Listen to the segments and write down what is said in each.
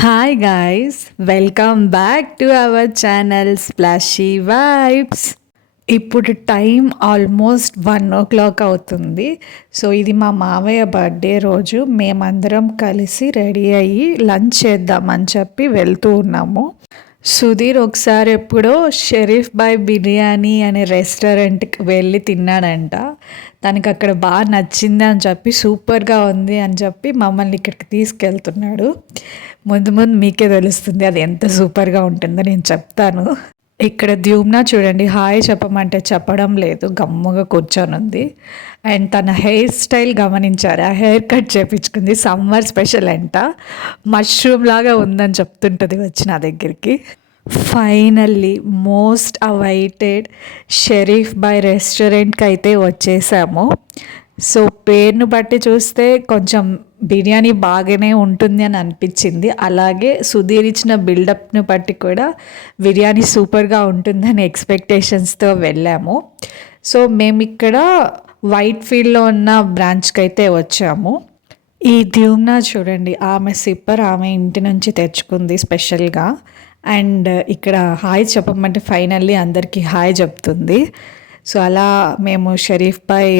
Hi guys, welcome back to our channel splashy vibes. ఇప్పుడు time almost 1 o'clock అవుతుంది. So ఇది మా మావయ్య బర్త్డే రోజు. మేమందరం కలిసి రెడీ అయ్యి లంచ్ చేద్దామని చెప్పి వెళ్తూ ఉన్నాము. సుధీర్ ఒకసారి ఎప్పుడో షరీఫ్ బాయ్ బిర్యానీ అనే రెస్టారెంట్కి వెళ్ళి తిన్నాడంట. తనకి అక్కడ బాగా నచ్చింది అని చెప్పి, సూపర్గా ఉంది అని చెప్పి మమ్మల్ని ఇక్కడికి తీసుకెళ్తున్నాడు. ముందు ముందు మీకే తెలుస్తుంది అది ఎంత సూపర్గా ఉంటుందో నేను చెప్తాను. ఇక్కడ ద్యూమ్నా చూడండి, హాయ్ చెప్పమంటే చెప్పడం లేదు, గమ్ముగా కూర్చొని ఉంది. అండ్ తన హెయిర్ స్టైల్ గమనించారు, ఆ హెయిర్ కట్ చేయించుకుంది. సమ్మర్ స్పెషల్ అంట, మష్రూమ్ లాగా ఉందని చెప్తుంటుంది వచ్చి నా దగ్గరికి. Finally most awaited Sharif Bhai రెస్టారెంట్కి అయితే వచ్చేసాము. సో పేరును బట్టి చూస్తే కొంచెం బిర్యానీ బాగానే ఉంటుంది అని అనిపించింది. అలాగే సుధీర్ ఇచ్చిన బిల్డప్ను బట్టి కూడా బిర్యానీ సూపర్గా ఉంటుందని ఎక్స్పెక్టేషన్స్తో వెళ్ళాము. సో మేము ఇక్కడ వైట్ ఫీల్డ్లో ఉన్న బ్రాంచ్కి అయితే వచ్చాము. ఈ ద్యూమ్నా చూడండి, ఆమె సిప్పర్ ఆమె ఇంటి నుంచి తెచ్చుకుంది స్పెషల్గా. అండ్ ఇక్కడ హాయ్ చెప్పమంటే ఫైనల్లీ అందరికీ హాయ్ చెప్తుంది. సో అలా మేము షరీఫ్ బాయ్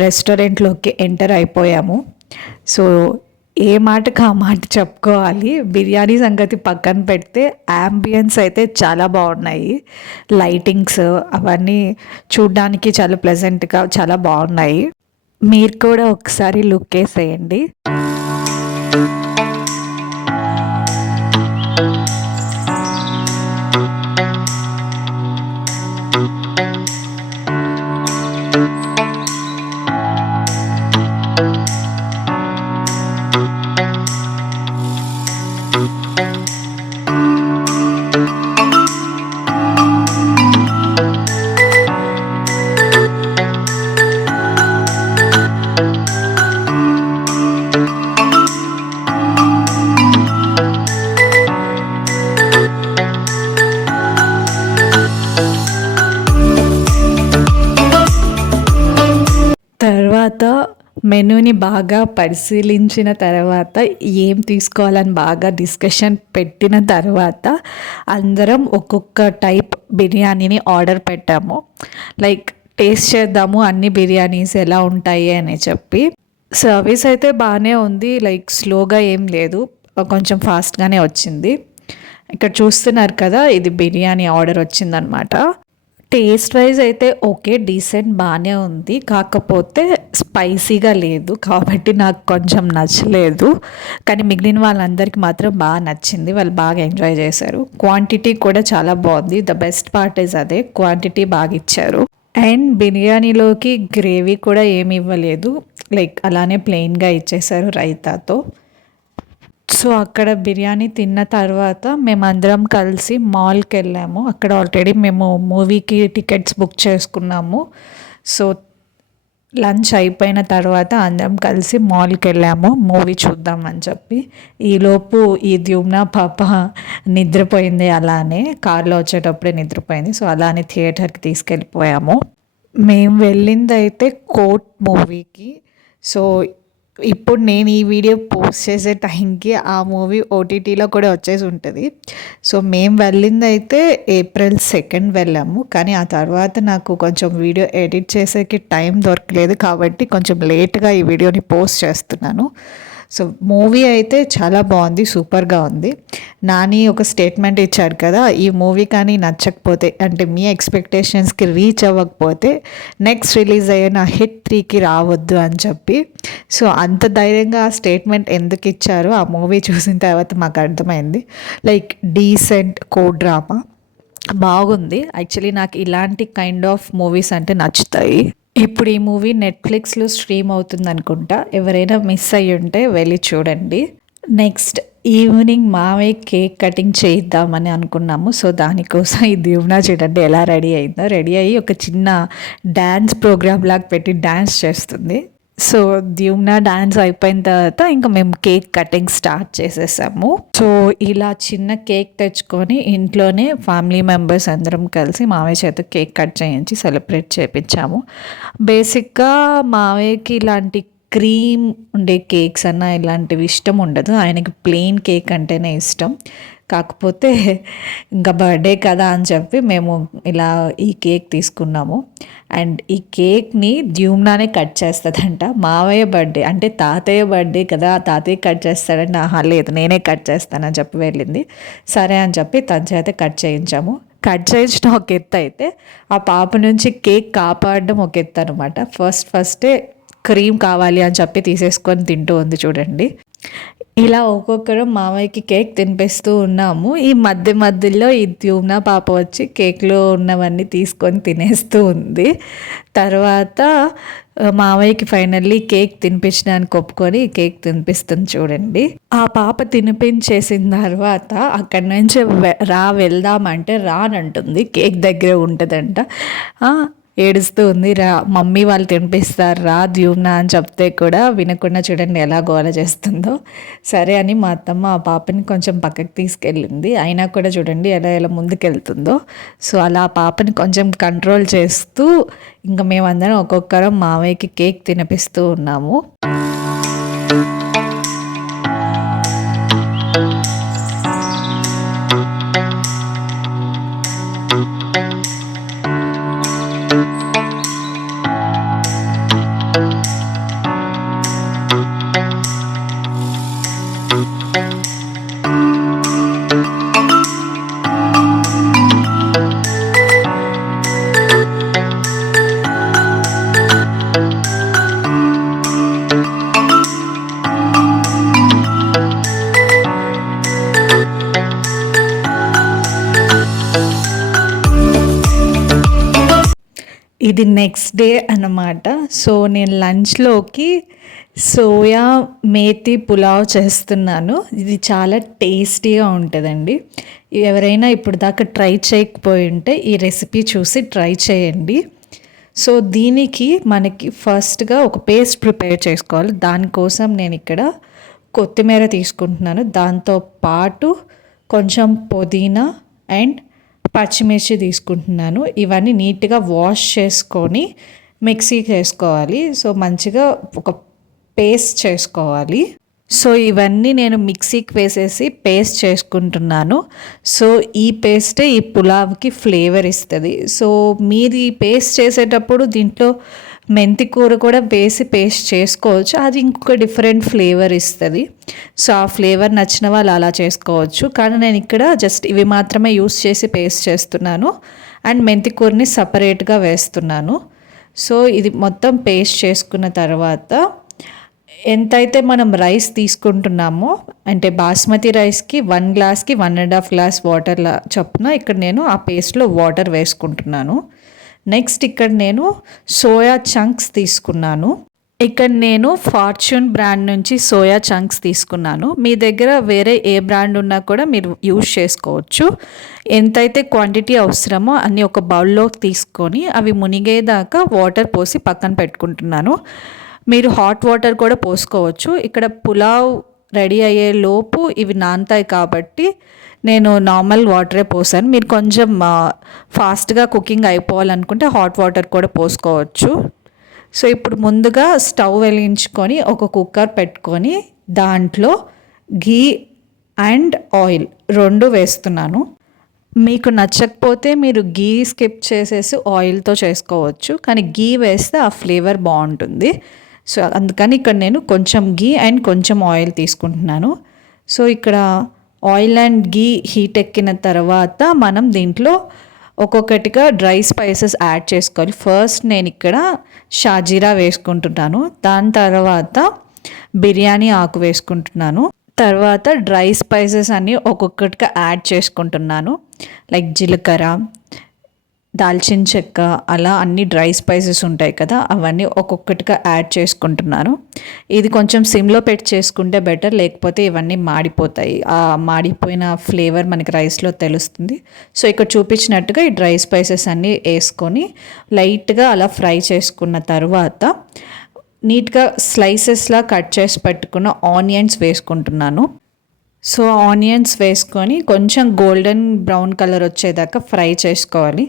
రెస్టారెంట్లోకి ఎంటర్ అయిపోయాము. సో ఏ మాటకు ఆ మాట చెప్పుకోవాలి. బిర్యానీ సంగతి పక్కన పెడితే యాంబియన్స్ అయితే చాలా బాగున్నాయి. లైటింగ్స్ అవన్నీ చూడ్డానికి చాలా ప్లెజెంట్గా చాలా బాగున్నాయి. మీరు కూడా ఒకసారి లుక్ వేసేయండి. తర్వాత మెనూని బాగా పరిశీలించిన తర్వాత ఏం తీసుకోవాలని బాగా డిస్కషన్ పెట్టిన తర్వాత అందరం ఒక్కొక్క టైప్ బిర్యానీని ఆర్డర్ పెట్టాము. లైక్ టేస్ట్ చేద్దాము అన్ని బిర్యానీస్ ఎలా ఉంటాయి అని చెప్పి. సర్వీస్ అయితే బాగానే ఉంది, లైక్ స్లోగా ఏం లేదు, కొంచెం ఫాస్ట్గానే వచ్చింది. ఇక్కడ చూస్తున్నారు కదా, ఇది బిర్యానీ ఆర్డర్ వచ్చిందనమాట. టేస్ట్ వైజ్ అయితే ఓకే, డీసెంట్ బాగానే ఉంది, కాకపోతే స్పైసీగా లేదు కాబట్టి నాకు కొంచెం నచ్చలేదు. కానీ మిగిలిన వాళ్ళందరికీ మాత్రం బాగా నచ్చింది, వాళ్ళు బాగా ఎంజాయ్ చేశారు. క్వాంటిటీ కూడా చాలా బాగుంది. ద బెస్ట్ పార్ట్ ఈజ్ అదే, క్వాంటిటీ బాగా ఇచ్చారు. అండ్ బిర్యానీలోకి గ్రేవీ కూడా ఏమి ఇవ్వలేదు, లైక్ అలానే ప్లెయిన్గా ఇచ్చేసారు రైతాతో. సో అక్కడ బిర్యానీ తిన్న తర్వాత మేమందరం కలిసి మాల్కి వెళ్ళాము. అక్కడ ఆల్రెడీ మేము మూవీకి టికెట్స్ బుక్ చేసుకున్నాము. సో లంచ్ అయిపోయిన తర్వాత అందరం కలిసి మాల్కి వెళ్ళాము మూవీ చూద్దామని చెప్పి. ఈలోపు ఈ ద్యూమ్నా పాప నిద్రపోయింది, అలానే కార్లో వచ్చేటప్పుడే నిద్రపోయింది. సో అలానే థియేటర్కి తీసుకెళ్ళిపోయాము. మేము వెళ్ళింది అయితే కోర్ట్ మూవీకి. సో ఇప్పుడు నేను ఈ వీడియో పోస్ట్ చేసే టైంకి ఆ మూవీ ఓటీటీలో కూడా వచ్చేసి ఉంటుంది. సో మేము వెళ్ళింది అయితే April 2 వెళ్ళాము. కానీ ఆ తర్వాత నాకు కొంచెం వీడియో ఎడిట్ చేసేకి టైం దొరకలేదు కాబట్టి కొంచెం లేట్గా ఈ వీడియోని పోస్ట్ చేస్తున్నాను. సో మూవీ అయితే చాలా బాగుంది, సూపర్గా ఉంది. నాని ఒక స్టేట్మెంట్ ఇచ్చాడు కదా, ఈ మూవీ కానీ నచ్చకపోతే అంటే మీ ఎక్స్పెక్టేషన్స్కి రీచ్ అవ్వకపోతే నెక్స్ట్ రిలీజ్ అయిన హిట్ 3కి రావద్దు అని చెప్పి. సో అంత ధైర్యంగా ఆ స్టేట్మెంట్ ఎందుకు ఇచ్చారో ఆ మూవీ చూసిన తర్వాత మాకు అర్థమైంది. లైక్ డీసెంట్ కోడ్ డ్రామా బాగుంది. యాక్చువల్లీ నాకు ఇలాంటి కైండ్ ఆఫ్ మూవీస్ అంటే నచ్చుతాయి. ఇప్పుడు ఈ మూవీ నెట్ఫ్లిక్స్లో స్ట్రీమ్ అవుతుంది అనుకుంటా, ఎవరైనా మిస్ అయ్యి ఉంటే వెళ్ళి చూడండి. నెక్స్ట్ ఈవినింగ్ మావయ్య కేక్ కటింగ్ చేయిద్దామని అనుకున్నాము. సో దానికోసం ఈ ద్యూమ్నా చూడండి ఎలా రెడీ అయిందో. రెడీ అయ్యి ఒక చిన్న డ్యాన్స్ ప్రోగ్రామ్ లాగా పెట్టి డ్యాన్స్ చేస్తుంది. సో ద్యూమ్నా డాన్స్ అయిపోయిన తర్వాత ఇంకా మేము కేక్ కటింగ్ స్టార్ట్ చేసేసాము. సో ఇలా చిన్న కేక్ తెచ్చుకొని ఇంట్లోనే ఫ్యామిలీ మెంబర్స్ అందరం కలిసి మావయ్య చేత కేక్ కట్ చేయించి సెలబ్రేట్ చేయించాము. బేసిక్గా మావయ్యకి ఇలాంటి క్రీమ్ ఉండే కేక్స్ అన్నా ఇలాంటివి ఇష్టం ఉండదు. ఆయనకి ప్లెయిన్ కేక్ అంటేనే ఇష్టం. కాకపోతే ఇంకా బర్త్డే కదా అని చెప్పి మేము ఇలా ఈ కేక్ తీసుకున్నాము. అండ్ ఈ కేక్ని ద్యూమ్నానే కట్ చేస్తుందంట. మావయ్య బర్త్డే అంటే తాతయ్య బర్త్డే కదా, తాతయ్య కట్ చేస్తాడంటే ఆహా లేదు నేనే కట్ చేస్తానని చెప్పి వెళ్ళింది. సరే అని చెప్పి తన చేత కట్ చేయించాము. కట్ చేయించడం ఒక ఎత్తు అయితే ఆ పాప నుంచి కేక్ కాపాడడం ఒక ఎత్తు అనమాట. ఫస్టే క్రీమ్ కావాలి అని చెప్పి తీసేసుకొని తింటూ ఉంది చూడండి. ఇలా ఒక్కొక్కరు మామయ్యకి కేక్ తినిపిస్తూ ఉన్నాము. ఈ మధ్యలో ఈ ద్యూమ్నా పాప వచ్చి కేక్లో ఉన్నవన్నీ తీసుకొని తినేస్తూ ఉంది. తర్వాత మామయ్యకి ఫైనల్లీ కేక్ తినిపించడానికి ఒప్పుకొని కేక్ తినిపిస్తుంది చూడండి. ఆ పాప తినిపించేసిన తర్వాత అక్కడి నుంచి వెళ్దామంటే రానంటుంది. కేక్ దగ్గర ఉంటుందంట. ఏడుస్తూ ఉంది. మమ్మీ వాళ్ళు తినిపిస్తారు రా ద్యూమ్నా అని చెప్తే కూడా వినకుండా చూడండి ఎలా గోల చేస్తుందో. సరే అని మా అత్తమ్మ ఆ పాపని కొంచెం పక్కకి తీసుకెళ్ళింది. అయినా కూడా చూడండి ఎలా ముందుకెళ్తుందో. సో అలా ఆ పాపని కొంచెం కంట్రోల్ చేస్తూ ఇంకా మేమందరం ఒక్కొక్కరం మావయ్యకి కేక్ తినిపిస్తూ ఉన్నాము. ఇది నెక్స్ట్ డే అన్నమాట. సో నేను లంచ్లోకి సోయా మేతి పులావ్ చేస్తున్నాను. ఇది చాలా టేస్టీగా ఉంటుందండి. ఎవరైనా ఇప్పుడు దాకా ట్రై చేయకపోయి ఉంటే ఈ రెసిపీ చూసి ట్రై చేయండి. సో దీనికి మనకి ఫస్ట్గా ఒక పేస్ట్ ప్రిపేర్ చేసుకోవాలి. దానికోసం నేను ఇక్కడ కొత్తిమీర తీసుకుంటున్నాను. దాంతోపాటు కొంచెం పుదీనా అండ్ పచ్చిమిర్చి తీసుకుంటున్నాను. ఇవన్నీ నీట్గా వాష్ చేసుకొని మిక్సీకి వేసుకోవాలి. సో మంచిగా ఒక పేస్ట్ చేసుకోవాలి. సో ఇవన్నీ నేను మిక్సీకి వేసేసి పేస్ట్ చేసుకుంటున్నాను. సో ఈ పేస్టే ఈ పులావ్కి ఫ్లేవర్ ఇస్తుంది. సో మీరు ఈ పేస్ట్ చేసేటప్పుడు దీంట్లో మెంతి కూర కూడా వేసి పేస్ట్ చేసుకోవచ్చు. అది ఇంకొక డిఫరెంట్ ఫ్లేవర్ ఇస్తుంది. సో ఆ ఫ్లేవర్ నచ్చిన వాళ్ళు అలా చేసుకోవచ్చు. కానీ నేను ఇక్కడ జస్ట్ ఇవి మాత్రమే యూస్ చేసి పేస్ట్ చేస్తున్నాను. అండ్ మెంతి కూరని సపరేట్గా వేస్తున్నాను. సో ఇది మొత్తం పేస్ట్ చేసుకున్న తర్వాత ఎంతైతే మనం రైస్ తీసుకుంటున్నామో అంటే బాస్మతి రైస్కి 1 గ్లాస్కి 1.5 గ్లాస్ వాటర్ చొప్పున ఇక్కడ నేను ఆ పేస్ట్లో వాటర్ వేసుకుంటున్నాను. నెక్స్ట్ ఇక్కడ నేను సోయా చంక్స్ తీసుకున్నాను. ఇక్కడ నేను ఫార్చ్యూన్ బ్రాండ్ నుంచి సోయా చంక్స్ తీసుకున్నాను. మీ దగ్గర వేరే ఏ బ్రాండ్ ఉన్నా కూడా మీరు యూజ్ చేసుకోవచ్చు. ఎంతైతే క్వాంటిటీ అవసరమో అన్నీ ఒక బౌల్లోకి తీసుకొని అవి మునిగేదాకా వాటర్ పోసి పక్కన పెట్టుకుంటున్నాను. మీరు హాట్ వాటర్ కూడా పోసుకోవచ్చు. ఇక్కడ పులావ్ రెడీ అయ్యే లోపు ఇవి నానతాయి కాబట్టి నేను నార్మల్ వాటరే పోసాను. మీరు కొంచెం ఫాస్ట్గా కుకింగ్ అయిపోవాలనుకుంటే హాట్ వాటర్ కూడా పోసుకోవచ్చు. సో ఇప్పుడు ముందుగా స్టవ్ వెలిగించుకొని ఒక కుక్కర్ పెట్టుకొని దాంట్లో ఘీ అండ్ ఆయిల్ 2 వేస్తున్నాను. మీకు నచ్చకపోతే మీరు ఘీ స్కిప్ చేసేసి ఆయిల్తో చేసుకోవచ్చు. కానీ ఘీ వేస్తే ఆ ఫ్లేవర్ బాగుంటుంది. సో అందుకని ఇక్కడ నేను కొంచెం ఘీ అండ్ కొంచెం ఆయిల్ తీసుకుంటున్నాను. సో ఇక్కడ ఆయిల్ అండ్ ఘీ హీట్ ఎక్కిన తర్వాత మనం దీంట్లో ఒక్కొక్కటిగా డ్రై స్పైసెస్ యాడ్ చేసుకోవాలి. ఫస్ట్ నేను ఇక్కడ షాజీరా వేసుకుంటున్నాను. దాని తర్వాత బిర్యానీ ఆకు వేసుకుంటున్నాను. తర్వాత డ్రై స్పైసెస్ అన్నీ ఒక్కొక్కటిగా యాడ్ చేసుకుంటున్నాను. లైక్ జీలకర్ర, దాల్చిన చెక్క, అలా అన్ని డ్రై స్పైసెస్ ఉంటాయి కదా, అవన్నీ ఒక్కొక్కటిగా యాడ్ చేసుకుంటున్నాను. ఇది కొంచెం సిమ్లో పెట్టి చేసుకుంటే బెటర్, లేకపోతే ఇవన్నీ మాడిపోతాయి. ఆ మాడిపోయిన ఫ్లేవర్ మనకి రైస్లో తెలుస్తుంది. సో ఇక్కడ చూపించినట్టుగా ఈ డ్రై స్పైసెస్ అన్నీ వేసుకొని లైట్గా అలా ఫ్రై చేసుకున్న తర్వాత నీట్గా స్లైసెస్లా కట్ చేసి పెట్టుకున్న ఆనియన్స్ వేసుకుంటున్నాను. సో ఆనియన్స్ వేసుకొని కొంచెం గోల్డెన్ బ్రౌన్ కలర్ వచ్చేదాకా ఫ్రై చేసుకోవాలి.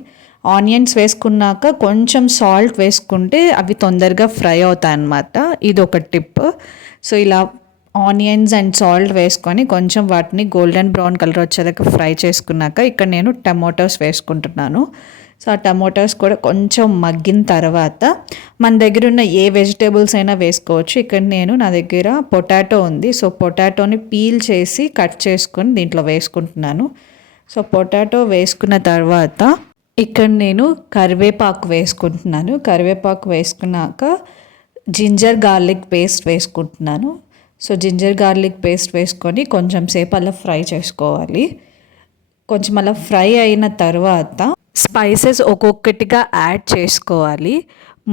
ఆనియన్స్ వేసుకున్నాక కొంచెం సాల్ట్ వేసుకుంటే అవి తొందరగా ఫ్రై అవుతాయి అన్నమాట. ఇది ఒక టిప్. సో ఇలా ఆనియన్స్ అండ్ సాల్ట్ వేసుకొని కొంచెం వాటిని గోల్డెన్ బ్రౌన్ కలర్ వచ్చేదాకా ఫ్రై చేసుకున్నాక ఇక్కడ నేను టమోటోస్ వేసుకుంటున్నాను. సో ఆ టమోటోస్ కూడా కొంచెం మగ్గిన తర్వాత మన దగ్గర ఉన్న ఏ వెజిటేబుల్స్ అయినా వేసుకోవచ్చు. ఇక్కడ నా దగ్గర పొటాటో ఉంది. సో పొటాటోని పీల్ చేసి కట్ చేసుకొని దీంట్లో వేసుకుంటున్నాను. సో పొటాటో వేసుకున్న తర్వాత ఇక్కడ నేను కరివేపాకు వేసుకుంటున్నాను. కరివేపాకు వేసుకున్నాక జింజర్ గార్లిక్ పేస్ట్ వేసుకుంటున్నాను. సో జింజర్ గార్లిక్ పేస్ట్ వేసుకొని కొంచెం సేపు అలా ఫ్రై చేసుకోవాలి. కొంచెం అలా ఫ్రై అయిన తర్వాత స్పైసెస్ ఒక్కొక్కటిగా యాడ్ చేసుకోవాలి.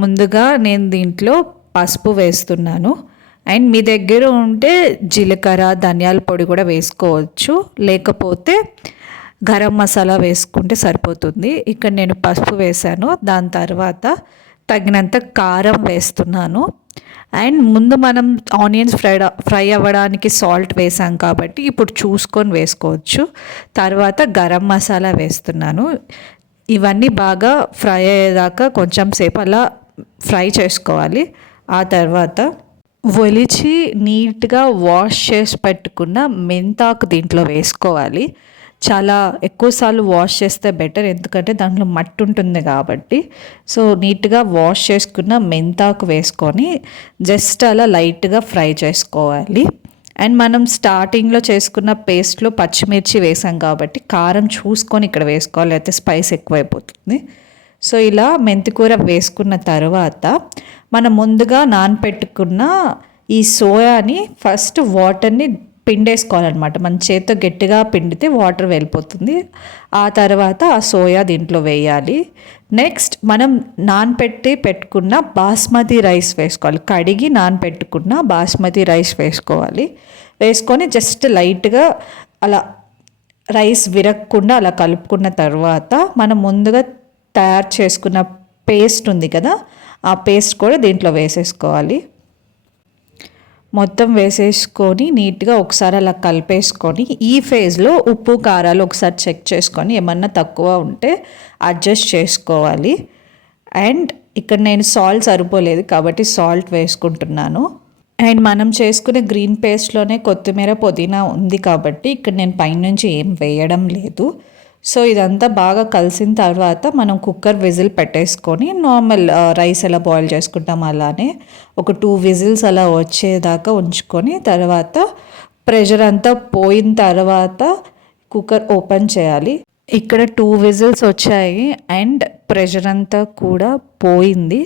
ముందుగా నేను దీంట్లో పసుపు వేస్తున్నాను. అండ్ మీ దగ్గర ఉంటే జీలకర్ర ధనియాల పొడి కూడా వేసుకోవచ్చు, లేకపోతే గరం మసాలా వేసుకుంటే సరిపోతుంది. ఇక్కడ నేను పసుపు వేసాను. దాని తర్వాత తగినంత కారం వేస్తున్నాను. అండ్ ముందు మనం ఆనియన్స్ ఫ్రై అవ్వడానికి సాల్ట్ వేసాం కాబట్టి ఇప్పుడు చూసుకొని వేసుకోవచ్చు. తర్వాత గరం మసాలా వేస్తున్నాను. ఇవన్నీ బాగా ఫ్రై అయ్యేదాకా కొంచెం సేపు అలా ఫ్రై చేసుకోవాలి. ఆ తర్వాత ఒలిచి నీట్గా వాష్ చేసి పెట్టుకున్న మెంతాకు దీంట్లో వేసుకోవాలి. చాలా ఎక్కువసార్లు వాష్ చేస్తే బెటర్, ఎందుకంటే దాంట్లో మట్టి ఉంటుంది కాబట్టి. సో నీట్గా వాష్ చేసుకున్న మెంతాకు వేసుకొని జస్ట్ అలా లైట్గా ఫ్రై చేసుకోవాలి. అండ్ మనం స్టార్టింగ్లో చేసుకున్న పేస్ట్లో పచ్చిమిర్చి వేసాం కాబట్టి కారం చూసుకొని ఇక్కడ వేసుకోవాలి, అయితే స్పైస్ ఎక్కువైపోతుంది. సో ఇలా మెంతికూర వేసుకున్న తర్వాత మనం ముందుగా నానపెట్టుకున్న ఈ సోయాని ఫస్ట్ వాటర్ని పిండేసుకోవాలన్నమాట. మన చేత్తో గట్టిగా పిండితే వాటర్ వెళ్ళిపోతుంది. ఆ తర్వాత ఆ సోయా దీంట్లో వేయాలి. నెక్స్ట్ మనం పెట్టుకున్న బాస్మతి రైస్ వేసుకోవాలి. కడిగి పెట్టుకున్న బాస్మతి రైస్ వేసుకోవాలి. వేసుకొని జస్ట్ లైట్గా అలా రైస్ విరగకుండా అలా కలుపుకున్న తర్వాత మనం ముందుగా తయారు చేసుకున్న పేస్ట్ ఉంది కదా, ఆ పేస్ట్ కూడా దీంట్లో వేసేసుకోవాలి. మొత్తం వేసేసుకొని నీట్గా ఒకసారి అలా కలిపేసుకొని ఈ ఫేజ్లో ఉప్పు కారాలు ఒకసారి చెక్ చేసుకొని ఏమన్నా తక్కువ ఉంటే అడ్జస్ట్ చేసుకోవాలి. అండ్ ఇక్కడ నేను సాల్ట్ సరిపోలేదు కాబట్టి సాల్ట్ వేసుకుంటున్నాను. అండ్ మనం చేసుకునే గ్రీన్ పేస్ట్లోనే కొత్తిమీర పుదీనా ఉంది కాబట్టి ఇక్కడ నేను పైనుంచి ఏం వేయడం లేదు. సో ఇదంతా బాగా కలిసిన తర్వాత మనం కుక్కర్ విజిల్ పెట్టేసుకొని నార్మల్ రైస్ ఎలా బాయిల్ చేసుకుంటాం అలానే ఒక 2 విజిల్స్ అలా వచ్చేదాకా ఉంచుకొని తర్వాత ప్రెషర్ అంతా పోయిన తర్వాత కుక్కర్ ఓపెన్ చేయాలి. ఇక్కడ 2 విజిల్స్ వచ్చాయి అండ్ ప్రెషర్ అంతా కూడా పోయింది.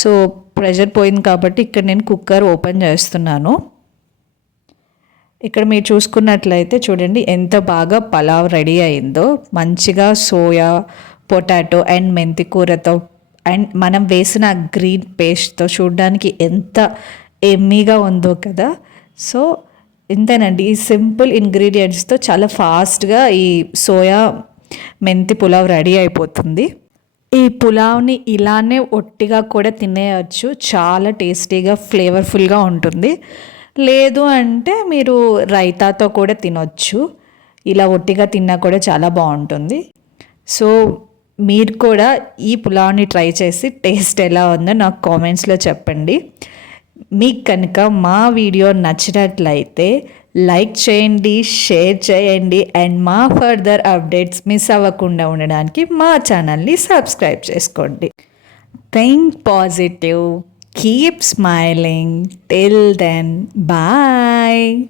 సో ప్రెషర్ పోయింది కాబట్టి ఇక్కడ నేను కుక్కర్ ఓపెన్ చేస్తున్నాను. ఇక్కడ మీరు చూసుకున్నట్లయితే చూడండి ఎంత బాగా పలావ్ రెడీ అయిందో. మంచిగా సోయా, పొటాటో అండ్ మెంతి కూరతో అండ్ మనం వేసిన గ్రీన్ పేస్ట్తో చూడడానికి ఎంత ఎమ్మీగా ఉందో కదా. సో ఇంతేనండి, ఈ సింపుల్ ఇంగ్రీడియంట్స్తో చాలా ఫాస్ట్గా ఈ సోయా మెంతి పులావ్ రెడీ అయిపోతుంది. ఈ పులావ్ని ఇలానే ఒట్టిగా కూడా తినేయచ్చు, చాలా టేస్టీగా ఫ్లేవర్ఫుల్గా ఉంటుంది. లేదు అంటే మీరు రైతాతో కూడా తినొచ్చు, ఇలా ఒట్టిగా తిన్నా కూడా చాలా బాగుంటుంది. సో మీరు కూడా ఈ పులావ్ని ట్రై చేసి టేస్ట్ ఎలా ఉందో నాకు కామెంట్స్లో చెప్పండి. మీకు కనుక మా వీడియో నచ్చినట్లయితే లైక్ చేయండి, షేర్ చేయండి అండ్ మా ఫర్దర్ అప్డేట్స్ మిస్ అవ్వకుండా ఉండడానికి మా ఛానల్ని సబ్స్క్రైబ్ చేసుకోండి. Think positive, keep smiling. Till then, bye.